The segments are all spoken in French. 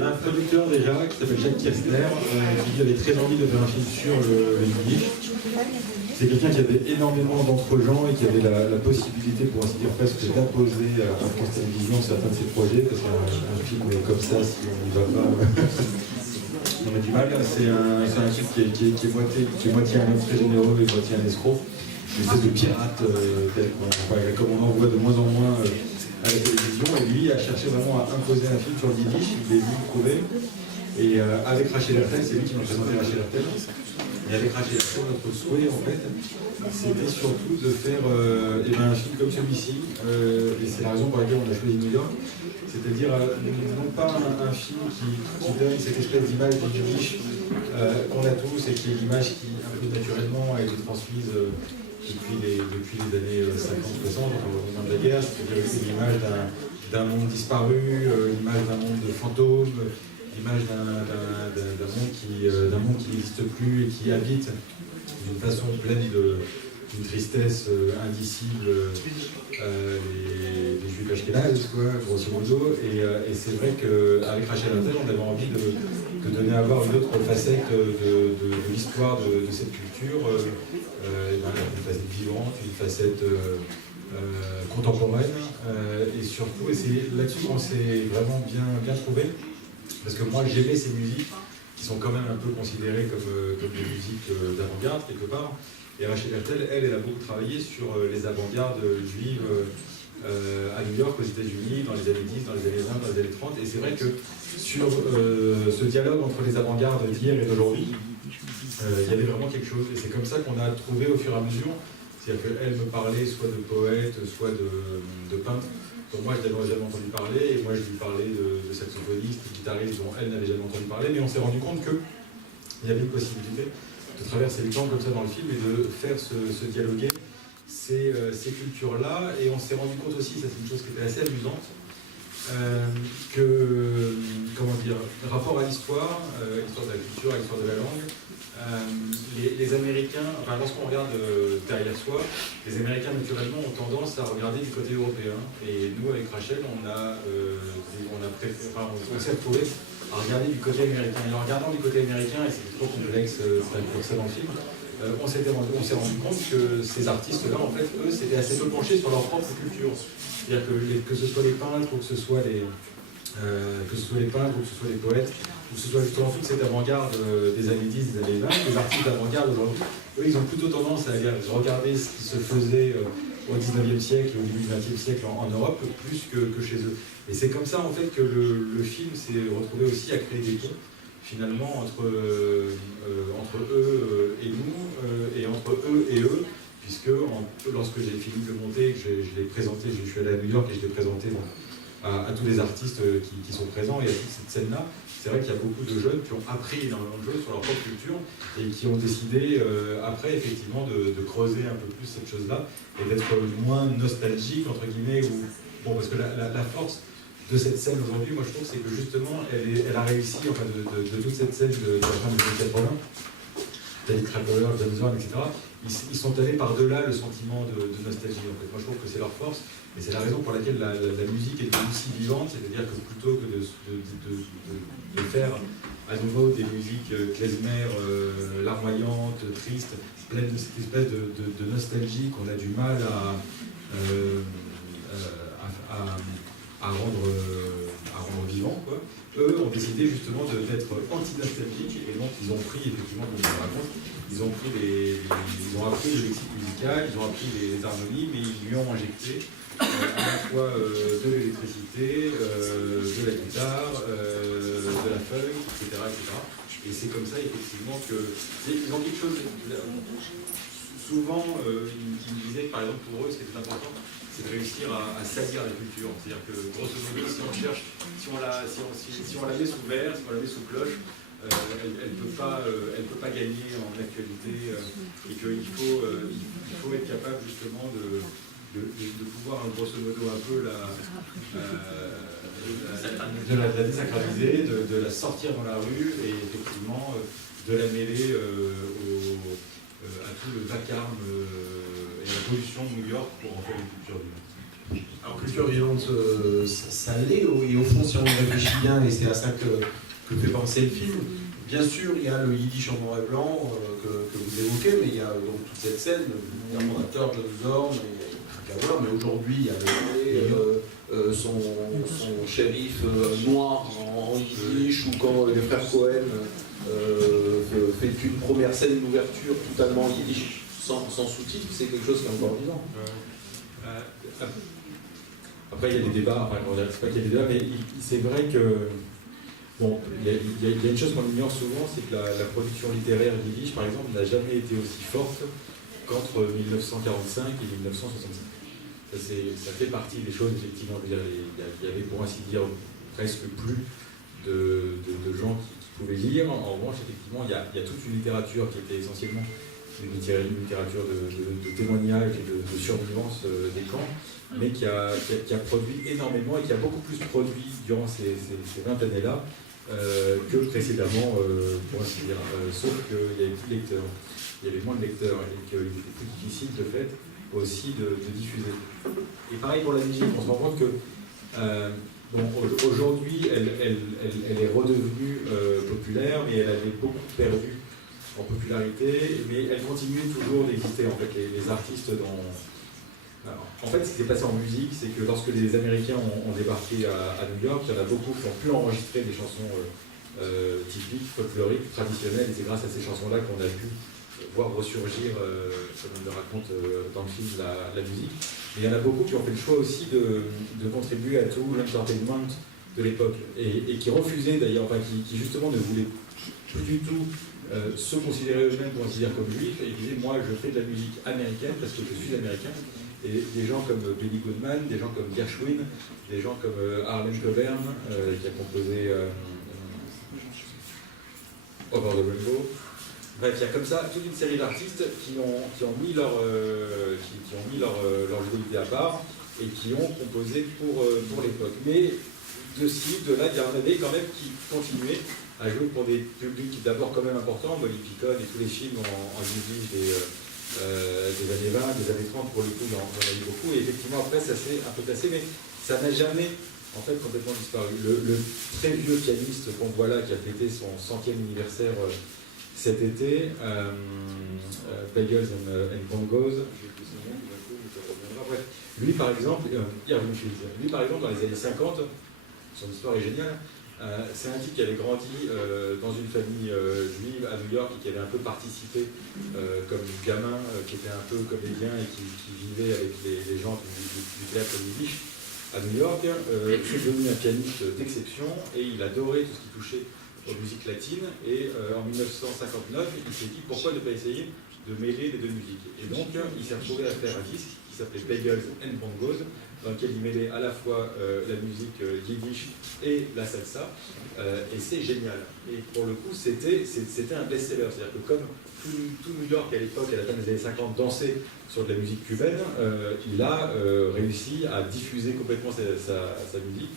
avait un producteur déjà qui s'appelle Jacques Kessler, qui avait très envie de faire un film sur le Yiddish. C'est quelqu'un qui avait énormément d'entre-gens et qui avait la possibilité, pour ainsi dire presque, d'imposer à France Télévisions certains de ses projets, parce qu'un film comme ça, si on n'y va pas, on a du mal. C'est un film qui est moitié un homme très généreux et moitié un escroc. Une espèce de pirate, comme on en voit de moins en moins à la télévision. Et lui a cherché vraiment à imposer un film sur le Yiddish, il l'a vu, prouvé. Et avec Rachel Hertel, c'est lui qui m'a présenté Rachel Hertel. Et avec Rachel Hertel, notre souhait, en fait, c'était surtout de faire un film comme celui-ci. Et c'est la raison pour laquelle on a choisi New York. C'est-à-dire, non pas un film qui donne cette espèce d'image du Yiddish qu'on a tous et qui est l'image qui, un peu naturellement, a été transmise depuis les années 50-60, au moment de la guerre. C'est-à-dire l'image d'un monde disparu, l'image d'un monde de fantômes, l'image d'un monde qui n'existe plus et qui habite d'une façon pleine d'une tristesse indicible les juifs ashkénazes, quoi, grosso modo. Et c'est vrai qu'avec Rachel Hertel, on avait envie de donner à voir une autre facette de l'histoire de cette culture, une facette vivante, une facette contemporaine, et surtout, et c'est là-dessus qu'on s'est vraiment bien trouvé. Parce que moi j'aimais ces musiques qui sont quand même un peu considérées comme des musiques d'avant-garde quelque part. Et Rachel Hertel, elle a beaucoup travaillé sur les avant-gardes juives à New York, aux États-Unis, dans les années 10, dans les années 20, dans les années 30. Et c'est vrai que sur ce dialogue entre les avant-gardes d'hier et d'aujourd'hui, il y avait vraiment quelque chose. Et c'est comme ça qu'on a trouvé au fur et à mesure. C'est-à-dire qu'elle me parlait soit de poètes, soit de peintres. Donc moi, je n'avais jamais entendu parler, et moi, je lui parlais de saxophonistes, de guitaristes dont elle n'avait jamais entendu parler, mais on s'est rendu compte qu'il y avait une possibilité de traverser le temps comme ça dans le film et de faire se dialoguer ces cultures-là. Et on s'est rendu compte aussi, ça c'est une chose qui était assez amusante, que, comment dire, le rapport à l'histoire, l'histoire de la culture, l'histoire de la langue, les Américains, enfin lorsqu'on regarde derrière soi, les Américains naturellement ont tendance à regarder du côté européen. Et nous, avec Rachel, on s'est retrouvés à regarder du côté américain. Et en regardant du côté américain, et c'est trop complexe, c'est pour ça dans le film, on s'est rendu compte que ces artistes-là, en fait, eux, s'étaient assez peu penchés sur leur propre culture. C'est-à-dire que ce soit les peintres ou que ce soit les peintres ou que ce soit les poètes, ou que ce soit justement toute cette avant-garde des années 10, des années 20, les artistes d'avant-garde aujourd'hui, eux, ils ont plutôt tendance à regarder ce qui se faisait au 19e siècle et au début du 20e siècle en Europe, plus que chez eux. Et c'est comme ça, en fait, que le film s'est retrouvé aussi à créer des ponts, finalement, entre eux et nous, et entre eux et eux, puisque lorsque j'ai fini de le monter, que je l'ai présenté, je suis allé à New York et je l'ai présenté à tous les artistes qui sont présents et à toute cette scène-là, c'est vrai qu'il y a beaucoup de jeunes qui ont appris énormément de choses sur leur propre culture et qui ont décidé après effectivement de creuser un peu plus cette chose-là et d'être moins nostalgique entre guillemets, parce que la force de cette scène aujourd'hui, moi je trouve, c'est que justement elle a réussi, enfin de toute cette scène de la fin des années 80, David Krapauer, James Horn, etc. Ils sont allés par-delà le sentiment de nostalgie. En fait. Moi, je trouve que c'est leur force, et c'est la raison pour laquelle la musique est aussi vivante, c'est-à-dire que plutôt que de faire à nouveau des musiques klezmer, larmoyantes, tristes, pleines de cette espèce de nostalgie qu'on a du mal à rendre vivant, quoi. Eux ont décidé justement d'être anti-nostalgiques, et donc ils ont pris, effectivement, comme je le raconte, ils ont appris le lexique musical, ils ont appris les harmonies, mais ils lui ont injecté à la fois de l'électricité, de la guitare, de la funk, etc., etc. Et c'est comme ça, effectivement, ils ont quelque chose. Souvent, ils me disaient que, par exemple, pour eux, ce qui était important, c'est de réussir à salir la culture. C'est-à-dire que, grosso modo, si on cherche, si on la met sous verre, si on la met sous cloche, elle peut pas gagner en actualité, et qu'il faut être capable justement de pouvoir, grosso modo, un peu la désacraliser, de la sortir dans la rue et effectivement de la mêler à tout le vacarme et à la pollution de New York pour en faire une culture du monde. Alors que culture vivante, ça l'est, et au fond, si on y réfléchit bien, et c'est à ça que fait penser le film, bien sûr, il y a le yiddish en noir et blanc que vous évoquez, mais il y a donc toute cette scène, le fondateur, John Zorn, mais aujourd'hui, il y a son shérif noir en yiddish, ou quand les frères Cohen fait une première scène d'ouverture totalement yiddish, sans sous-titres, c'est quelque chose qui est encore vivant. Après, il y a des débats, enfin, c'est pas qu'il y a des débats, mais c'est vrai que bon, il y a une chose qu'on ignore souvent, c'est que la production littéraire yiddish, par exemple, n'a jamais été aussi forte qu'entre 1945 et 1965. Ça fait partie des choses, effectivement. Il y avait, pour ainsi dire, presque plus de gens qui pouvaient lire. En revanche, effectivement, il y a toute une littérature qui était essentiellement une littérature de témoignages et de survivance des camps, mais qui a produit énormément et qui a beaucoup plus produit durant ces 20 années-là que précédemment, pour ainsi dire. Sauf qu'il y avait plus de lecteurs, il y avait moins de lecteurs et qu'il était plus difficile de fait aussi de diffuser. Et pareil pour la musique, on se rend compte que aujourd'hui elle est redevenue populaire, mais elle avait beaucoup perdu en popularité, mais elle continue toujours d'exister en fait. Les artistes Alors, en fait, ce qui s'est passé en musique, c'est que lorsque les Américains ont débarqué à New York, il y en a beaucoup qui ont pu enregistrer des chansons typiques, folkloriques, traditionnelles, et c'est grâce à ces chansons-là qu'on a pu voir ressurgir, comme on le raconte dans le film, la musique. Mais il y en a beaucoup qui ont fait le choix aussi de contribuer à tout l'entertainment de l'époque, et qui refusaient d'ailleurs, enfin qui justement ne voulaient plus du tout se considérer eux-mêmes comme juifs, et ils disaient moi je fais de la musique américaine parce que je suis américain. Et des gens comme Benny Goodman, des gens comme Gershwin, des gens comme Harlan Coburn, qui a composé Over the Rainbow. Bref, il y a comme ça toute une série d'artistes qui ont mis leur joualité à part et qui ont composé pour l'époque. Mais de ci, de là, il y en avait quand même qui continuaient à jouer pour des publics d'abord quand même importants, Molly Picon et tous les films en yiddish des années 20, des années 30, pour le coup, il y en a eu beaucoup. Et effectivement, après, ça s'est un peu tassé, mais ça n'a jamais en fait complètement disparu. Le très vieux pianiste qu'on voit là, qui a fêté son 100e anniversaire cet été, Bagels and Bongos, lui par exemple, Irving Fields, lui par exemple, dans les années 50, son histoire est géniale. C'est un type qui avait grandi dans une famille juive à New York et qui avait un peu participé comme gamin, qui était un peu comédien et qui vivait avec les gens du théâtre yiddish à New York. C'est devenu un pianiste d'exception et il adorait tout ce qui touchait aux musiques latines. Et en 1959, il s'est dit pourquoi ne pas essayer de mêler les deux musiques. Et donc il s'est retrouvé à faire un disque qui s'appelait Bagels and Bongos, dans lequel il mêlait à la fois la musique yiddish et la salsa, et c'est génial. Et pour le coup, c'était un best-seller, c'est-à-dire que comme tout New York à l'époque, à la fin des années 50, dansait sur de la musique cubaine, il a réussi à diffuser complètement sa musique.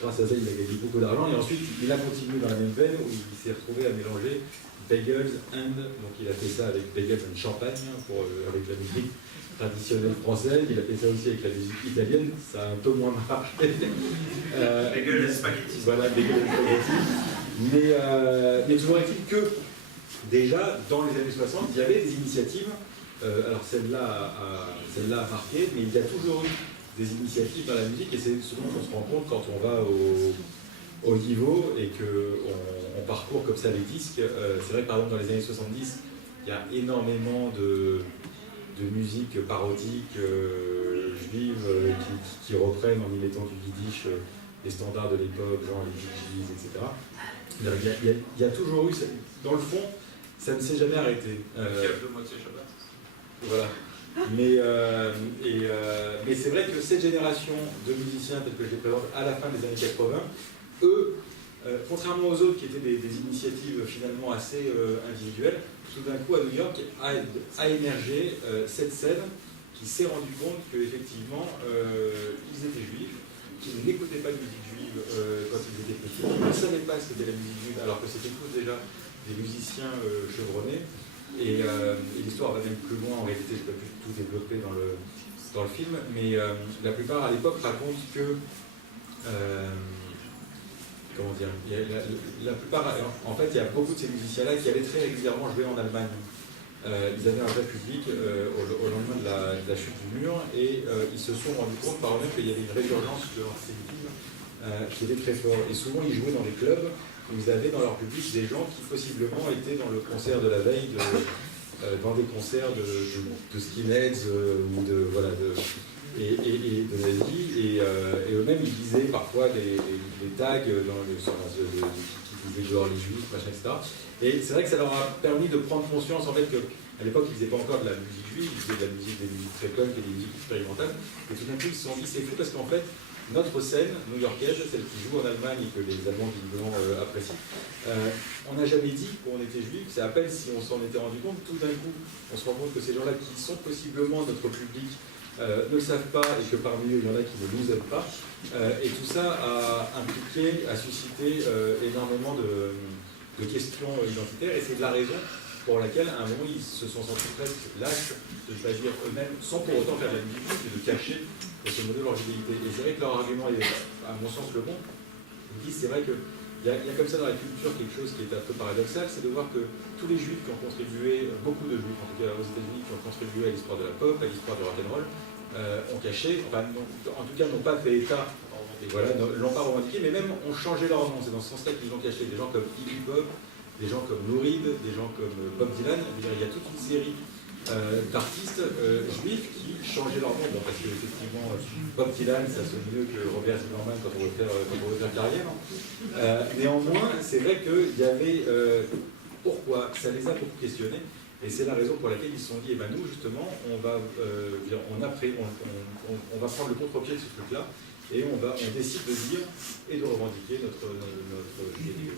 Grâce à ça, il a gagné beaucoup d'argent, et ensuite il a continué dans la même veine, où il s'est retrouvé à mélanger Bagels and, donc il a fait ça avec Bagels and Champagne, avec la musique traditionnelle française, il a fait ça aussi avec la musique italienne, ça a un peu moins marché. Bagel et spaghetti. Voilà, Bagel et spaghetti. Mais toujours est-il que, déjà, dans les années 60, il y avait des initiatives, alors celle-là a marqué, mais il y a toujours eu des initiatives dans la musique, et c'est ce dont on se rend compte quand on va au niveau et qu'on parcourt comme ça les disques. C'est vrai que par exemple dans les années 70, il y a énormément de musique parodique juive qui reprennent en y mettant du yiddish les standards de l'époque, genre les Bee Gees, etc. Il y a toujours eu, dans le fond, ça ne s'est jamais arrêté. De moitié Shabbat. Voilà. Mais c'est vrai que cette génération de musiciens, tels que je les présente à la fin des années 80, eux, contrairement aux autres qui étaient des initiatives finalement assez individuelles, tout d'un coup à New York a émergé cette scène qui s'est rendu compte qu'effectivement ils étaient juifs, qu'ils n'écoutaient pas de musique juive quand ils étaient petits, qu'ils ne savaient pas ce qu'était la musique juive alors que c'était tous déjà des musiciens chevronnés. Et l'histoire va même plus loin, en réalité je ne peux plus tout développer dans dans le film, mais la plupart à l'époque racontent que comment dire, la plupart, en fait, il y a beaucoup de ces musiciens-là qui allaient très régulièrement jouer en Allemagne. Ils avaient un vrai public au lendemain de la chute du mur, et ils se sont rendus compte par eux-mêmes qu'il y avait une résurgence de l'antisémitisme qui était très fort. Et souvent, ils jouaient dans des clubs où ils avaient dans leur public des gens qui possiblement étaient dans le concert de la veille, dans des concerts de skinheads ou de de nazis, et eux-mêmes ils disaient parfois des tags qui disaient dehors les juifs, machin, etc. Et c'est vrai que ça leur a permis de prendre conscience en fait qu'à l'époque ils faisaient pas encore de la musique juive, ils faisaient des musiques très punk et des musiques expérimentales, et tout d'un coup ils se sont dit c'est fou parce qu'en fait notre scène new-yorkaise, celle qui joue en Allemagne et que les Allemands visiblement apprécient, on n'a jamais dit qu'on était juif, c'est à peine si on s'en était rendu compte, tout d'un coup on se rend compte que ces gens-là qui sont possiblement notre public ne le savent pas, et que parmi eux il y en a qui ne nous aiment pas, et tout ça a impliqué, a suscité énormément de questions identitaires, et c'est de la raison pour laquelle à un moment ils se sont sentis presque lâches de choisir eux-mêmes, sans pour autant faire de la musique, mais de cacher grosso modo leur fidélité. Et c'est vrai que leur argument est, à mon sens, le bon. Ils disent, c'est vrai qu'il y a comme ça dans la culture quelque chose qui est un peu paradoxal, c'est de voir que tous les juifs qui ont contribué, beaucoup de juifs en tout cas aux États-Unis, qui ont contribué à l'histoire de la pop, à l'histoire du rock'n'roll, ont caché, enfin en tout cas n'ont pas fait état, et voilà, l'ont pas revendiqué, mais même ont changé leur nom. C'est dans ce sens-là qu'ils l'ont caché. Des gens comme Iggy Pop, des gens comme Lou Reed, des gens comme Bob Dylan. Il y a toute une série d'artistes juifs qui changeaient leur nom. Bon, parce que effectivement, Bob Dylan, ça sonne mieux que Robert Zimmerman quand on veut faire carrière. Néanmoins, c'est vrai qu'il y avait pourquoi, ça les a beaucoup questionnés. Et c'est la raison pour laquelle ils se sont dit, eh ben nous justement, on va prendre le contre-pied de ce truc-là, et on décide de dire et de revendiquer notre fidélité.